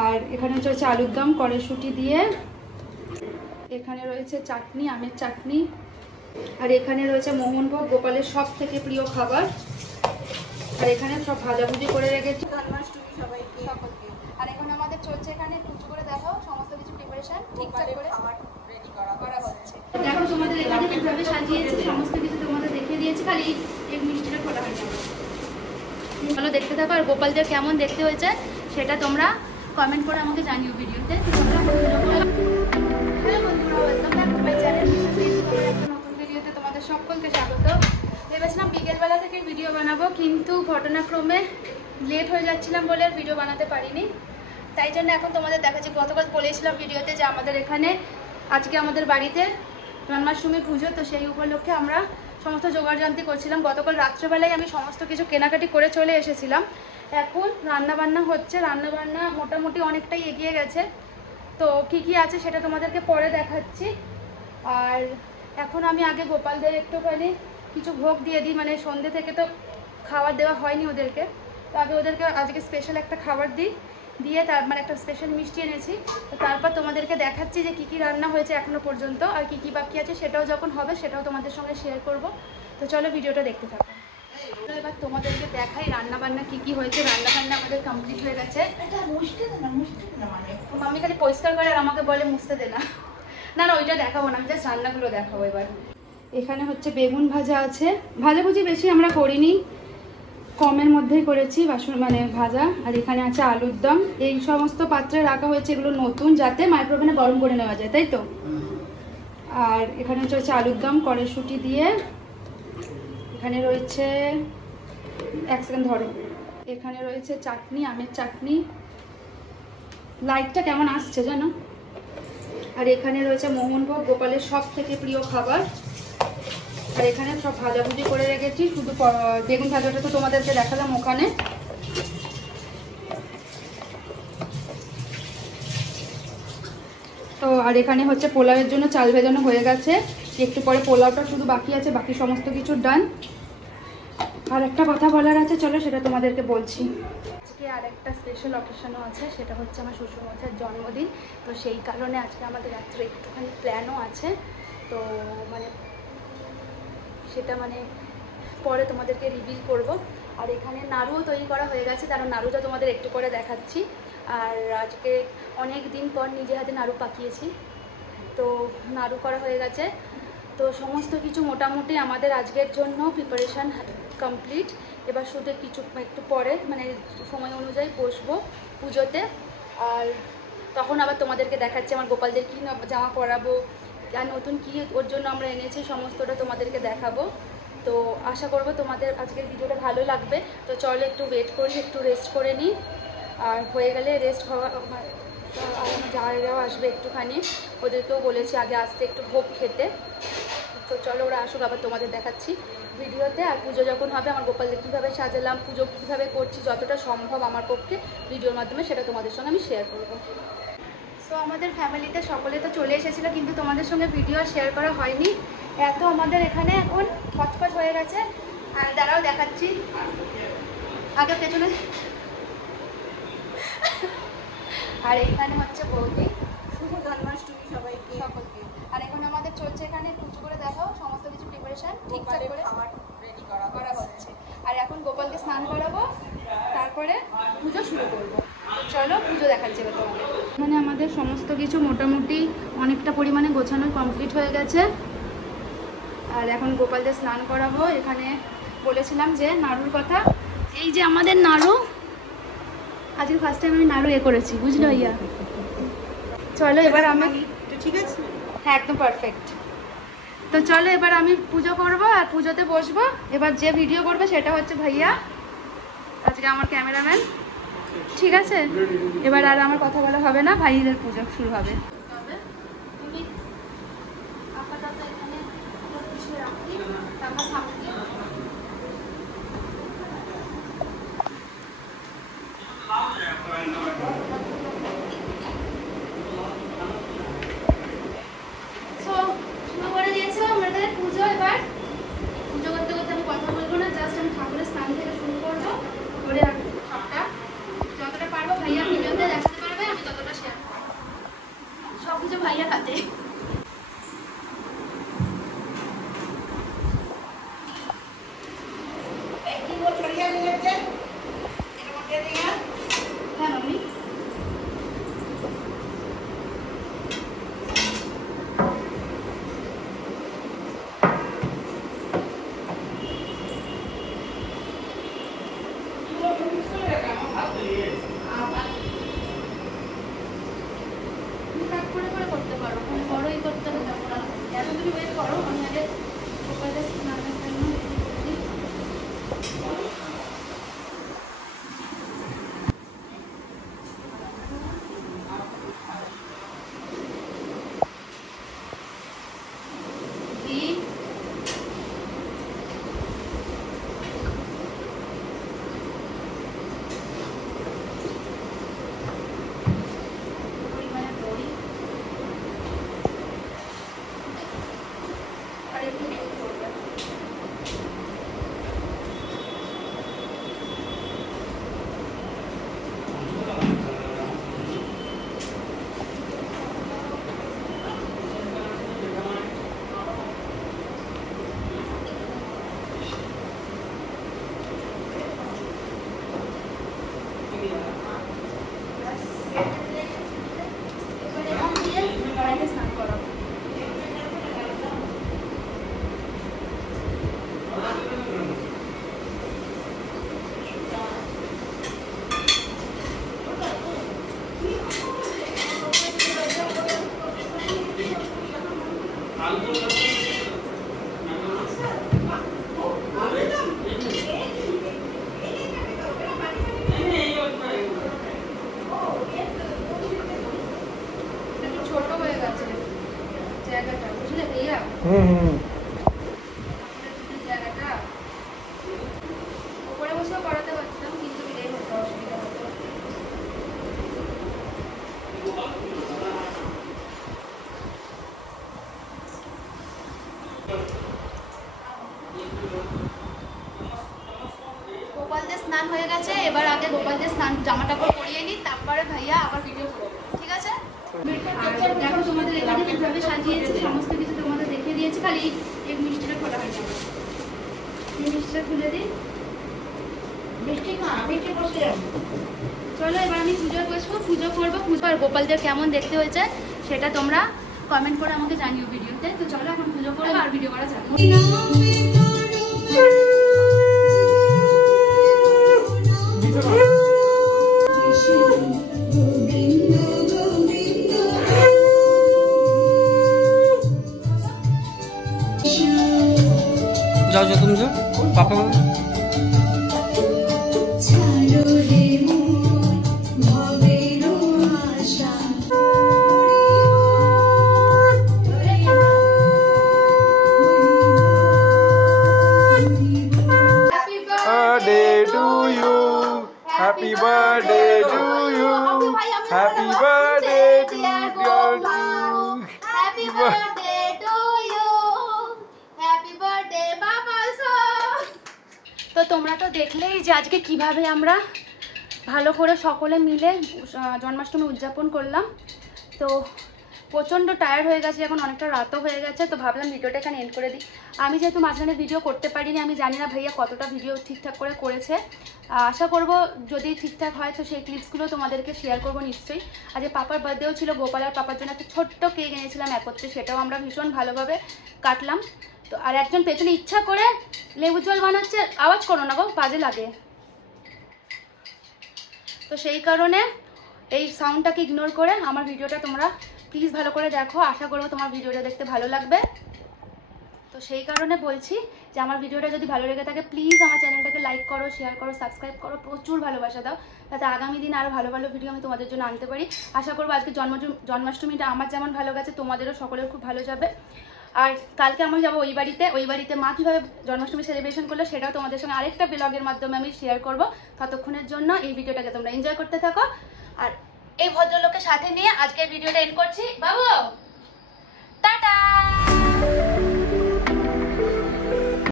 আর এখানে হচ্ছে আলুর দম কড়াইশুঁটি দিয়ে, এখানে রয়েছে চাটনি, আমের চাটনি, আর এখানে রয়েছে মোহনভোগ, গোপালের সব থেকে প্রিয় খাবার। আর এখানে সব ভাজাভুজি করে রেখেছি জন্মাষ্টমী সবাইকে সকলকে। আর এখন আমাদের চলছে এখানে পুজো করে দেখাও সমস্ত কিছু প্রিপারেশন ঠিকঠাক করে খাবার রেডি করা হচ্ছে। দেখো তোমাদের এখানে কিভাবে সাজিয়েছি সমস্ত কিছু তোমাদের দেখিয়ে দিয়েছি, খালি এক মিষ্টিটা খোলা হয়নি। ভালো দেখতে থাকো, আর গোপালদের কেমন দেখতে হয়েছে সেটা তোমরা কমেন্ট করে আমাকে জানিও ভিডিওতে। হ্যালো বন্ধুরা, welcome back to my channel. একটা নতুন ভিডিওতে তোমাদের সকলকে স্বাগত। ভেবেছিলাম বিকেলবেলা থেকে ভিডিও বানাবো, কিন্তু ঘটনাক্রমে লেট হয়ে যাচ্ছিলাম বলে আর ভিডিও বানাতে পারিনি। তাই জন্য এখন তোমাদের দেখাচ্ছি। গতকাল বলেছিলাম ভিডিওতে যে আমাদের এখানে আজকে আমাদের বাড়িতে জন্মাষ্টমী পুজো, তো সেই উপলক্ষে আমরা সমস্ত জোগাড়যন্ত্র করছিলাম। গতকাল রাত্রেবেলায় আমি সমস্ত কিছু কেনাকাটি করে চলে এসেছিলাম। এখন রান্নাবান্না হচ্ছে, রান্নাবান্না মোটামুটি অনেকটাই এগিয়ে গেছে। তো কি কি আছে সেটা তোমাদেরকে পরে দেখাচ্ছি। আর এখন আমি আগে গোপালদের একটুখানি কিছু ভোগ দিয়ে দিই, মানে সন্ধ্যে থেকে তো খাবার দেওয়া হয়নি ওদেরকে, তো আগে ওদেরকে আজকে স্পেশাল একটা খাবার দিয়ে তার মানে একটা স্পেশাল মিষ্টি এনেছি। তো তারপর তোমাদেরকে দেখাচ্ছি যে কী কী রান্না হয়েছে এখনো পর্যন্ত, আর কী কী বাকি আছে সেটাও যখন হবে সেটাও তোমাদের সঙ্গে শেয়ার করব। তো চলো ভিডিওটা দেখতে থাকো। এবার তোমাদেরকে দেখাই রান্না বান্না কী কী হয়েছে। রান্না বান্না আমাদের কমপ্লিট হয়ে গেছে। মাম্মি খালি পরিষ্কার করে আর আমাকে বলে মুছতে দে না। না না, ওইটা দেখাবো না, আমি জাস্ট রান্নাগুলো দেখাবো। এবার এখানে হচ্ছে বেগুন ভাজা আছে, ভাজাভুজি বেশি আমরা করিনি, কমের মধ্যেই করেছি বাসন মানে ভাজা। আর এখানে আছে আলুর দম, এই সমস্ত পাত্রে রাখা হয়েছে, এগুলো নতুন যাতে মাইক্রোওভেনে গরম করে নেওয়া যায়, তাই তো। আর এখানে হচ্ছে আলুর দম কড়াইশুঁটি দিয়ে, এখানে রয়েছে এক সেকেন্ড ধরো, এখানে রয়েছে চাটনি, আমের চাটনি, লাইটটা কেমন আসছে জানো। আর এখানে রয়েছে মোহনভোগ, গোপালের সব থেকে প্রিয় খাবার। আর এখানে সব ভাজাভুজি করে রেখেছি, শুধু বেগুন ভাজাটা তো তোমাদেরকে দেখালাম ওখানে। তো আর এখানে হচ্ছে পোলাওয়ের জন্য চাল ভেজানো হয়ে গেছে, একটু পরে পোলাওটা শুধু বাকি আছে, বাকি সমস্ত কিছু ডান। আর একটা কথা বলার আছে, চলো সেটা তোমাদেরকে বলছি। আজকে আর একটা স্পেশাল অকেশনও আছে, সেটা হচ্ছে আমার শ্বশুরমশাইয়ের জন্মদিন। তো সেই কারণে আজকে আমাদের রাত্রে একটুখানি প্ল্যানও আছে, তো মানে সেটা মানে পরে তোমাদেরকে রিভিল করব। আর এখানে নাড়ুও তৈরি করা হয়ে গেছে, কারণ নাড়ুটা তোমাদের একটু করে দেখাচ্ছি। আর আজকে অনেক দিন পর নিজে হাতে নাড়ু পাকিয়েছি, তো নাড়ু করা হয়ে গেছে। তো সমস্ত কিছু মোটামুটি আমাদের আজকের জন্য প্রিপারেশান কমপ্লিট। এবার শুধু কিছু একটু পরে মানে সময় অনুযায়ী বসবো পুজোতে। আর তখন আবার তোমাদেরকে দেখাচ্ছি আমার গোপালদের কী জামা পরাবো আর নতুন কী ওর জন্য আমরা এনেছি, সমস্তটা তোমাদেরকে দেখাবো। তো আশা করবো তোমাদের আজকের ভিডিওটা ভালো লাগবে। তো চলো একটু ওয়েট করি, একটু রেস্ট করে নিই। আর হয়ে গেলে রেস্ট হওয়া আর আমার যারাও আসবে একটুখানি, ওদেরকেও বলেছি আগে আসতে একটু ভোগ খেতে। তো চলো ওরা আসুক, আবার তোমাদের দেখাচ্ছি ভিডিওতে। আর পুজো যখন হবে আমার গোপালদের কীভাবে সাজালাম, পুজো কীভাবে করছি, যতটা সম্ভব আমার পক্ষে ভিডিওর মাধ্যমে সেটা তোমাদের সঙ্গে আমি শেয়ার করবো। সো আমাদের ফ্যামিলিতে সকলে তো চলে এসেছিলো, কিন্তু তোমাদের সঙ্গে ভিডিও শেয়ার করা হয়নি। এত আমাদের এখানে এখন খচখচ হয়ে গেছে। আর দাঁড়াও দেখাচ্ছি, আগে পেছনে। আর এইখানে হচ্ছে বৌদি, শুভ জন্মাষ্টমী সবাইকে সকলকে। আর এখন আমাদের চলছে এখানে পুজো করে দেখাও সমস্ত কিছু প্রিপারেশান ঠিকঠাক করে খাবার রেডি করা হচ্ছে। আর এখন গোপালকে স্নান করাবো, তারপরে পুজো শুরু করবো। চলো পুজো দেখাচ্ছি এবার তোমাদের। এখানে আমাদের সমস্ত কিছু মোটামুটি অনেকটা পরিমাণে গোছানো কমপ্লিট হয়ে গেছে। আর এখন গোপালদের স্নান করাবো। এখানে বলেছিলাম যে নাড়ুর কথা, এই যে আমাদের নাড়ু, আজকে ফার্স্ট টাইম আমি নাড়ু করেছি, বুঝলো ভাইয়া। চলো এবার আমি ঠিক আছে, হ্যাঁ একদম পারফেক্ট। তো চলো এবার আমি পুজো করবো আর পুজোতে বসবো। এবার যে ভিডিও করবে সেটা হচ্ছে ভাইয়া, আজকে আমার ক্যামেরাম্যান, ঠিক আছে। এবার আর আমার কথা বলা হবে না, ভাইদের পুজো শুরু হবে। তুমি আপাতত এখানে কিছু রাখি, তারপর সামনে শুরু করে দিয়েছে আমাদের পুজো। এবার পুজো করতে করতে আমি কথা বলবো না, জাস্ট আমি ঠাকুরের স্নান থেকে শুরু করবো করে সবটা যতটা পারবো ভাইয়া ভিডিওতে দেখাতে পারবে। করে করে করতে পারো, মানে বড়ই করতে হবে তখন আর এত তুমি ওয়েট করো। আমি আগে গোপালের স্নানের জন্য রেডি করে দিই। ছোট হয়ে গেছে জায়গাটা, বুঝলে ভাইয়া? জায়গাটা উপরে বসেও করাতে পারতাম, কিন্তু এটাই হতো, অসুবিধা হতো। গোপালদের স্নান হয়ে গেছে, এবার আগে গোপালদের স্নান জামা কাপড় পরিয়ে নিই, তারপরে ভাইয়া আবার ভিডিও করবো, ঠিক আছে? দেখো তোমাদের এখানে কিভাবে সাজিয়েছি, সমস্ত কিছু তোমাদের দেখিয়ে দিয়েছি, খালি এই মিষ্টিটা খোলা হয়ে যাবে। এই মিষ্টিটা খুলে দিই। চলো এবার আমি পুজোয় বসবো, পুজো করবো। পুজো আর গোপালদের কেমন দেখতে হয়েছে সেটা তোমরা কমেন্ট করে আমাকে জানিও ভিডিওতে। তো চলো এখন পুজো করবো আর ভিডিও করা যাবে। जाओ जाओ तुम जाओ पापा को Happy birthday to you. Happy birthday to you. Happy birthday to you. Happy birthday Papa so. তো তোমরা তো দেখলেই যে আজকে কিভাবে আমরা ভালো করে সকলে মিলে জন্মাষ্টমী উদযাপন করলাম। তো প্রচণ্ড টায়ার্ড হয়ে গেছে, এখন অনেকটা রাতও হয়ে গেছে, তো ভাবলাম ভিডিওটা এখানে এন্ড করে দিই। আমি যেহেতু মাঝখানে ভিডিও করতে পারিনি, আমি জানি না ভাইয়া কতটা ভিডিও ঠিকঠাক করে করেছে। আশা করব যদি ঠিকঠাক হয় তো সেই ক্লিপসগুলো তোমাদেরকে শেয়ার করবো নিশ্চয়ই। আজকে পাপার বার্থডেও ছিল, গোপাল আর পাপার জন্য একটা ছোট্ট কেক এনেছিলাম একত্রে, সেটাও আমরা ভীষণ ভালোভাবে কাটলাম। তো আর একজন পেছনে ইচ্ছা করে লেবু জল বানাচ্ছে, আওয়াজ করো না গো, বাজে লাগে। তো সেই কারণে এই সাউন্ডটাকে ইগনোর করে আমার ভিডিওটা তোমরা প্লিজ ভালো করে দেখো, আশা করবো তোমার ভিডিওটা দেখতে ভালো লাগবে। তো সেই কারণে বলছি যে আমার ভিডিওটা যদি ভালো লেগে থাকে প্লিজ আমার চ্যানেলটাকে লাইক করো, শেয়ার করো, সাবস্ক্রাইব করো, প্রচুর ভালোবাসা দাও, যাতে আগামী দিন আরও ভালো ভালো ভিডিও আমি তোমাদের জন্য আনতে পারি। আশা করবো আজকে জন্মাষ্টমীটা আমার যেমন ভালো গেছে তোমাদেরও সকলের খুব ভালো যাবে। আর কালকে আমি যাবো ওই বাড়িতে মা কীভাবে জন্মাষ্টমী সেলিব্রেশন করলো সেটাও তোমাদের সঙ্গে আরেকটা ব্লগের মাধ্যমে আমি শেয়ার করবো। ততক্ষণের জন্য এই ভিডিওটাকে তোমরা এনজয় করতে থাকো। আর এই ভদ্রলোকের সাথে নিয়ে আজকের ভিডিওটা এন্ড করছি। বাবু টাটা।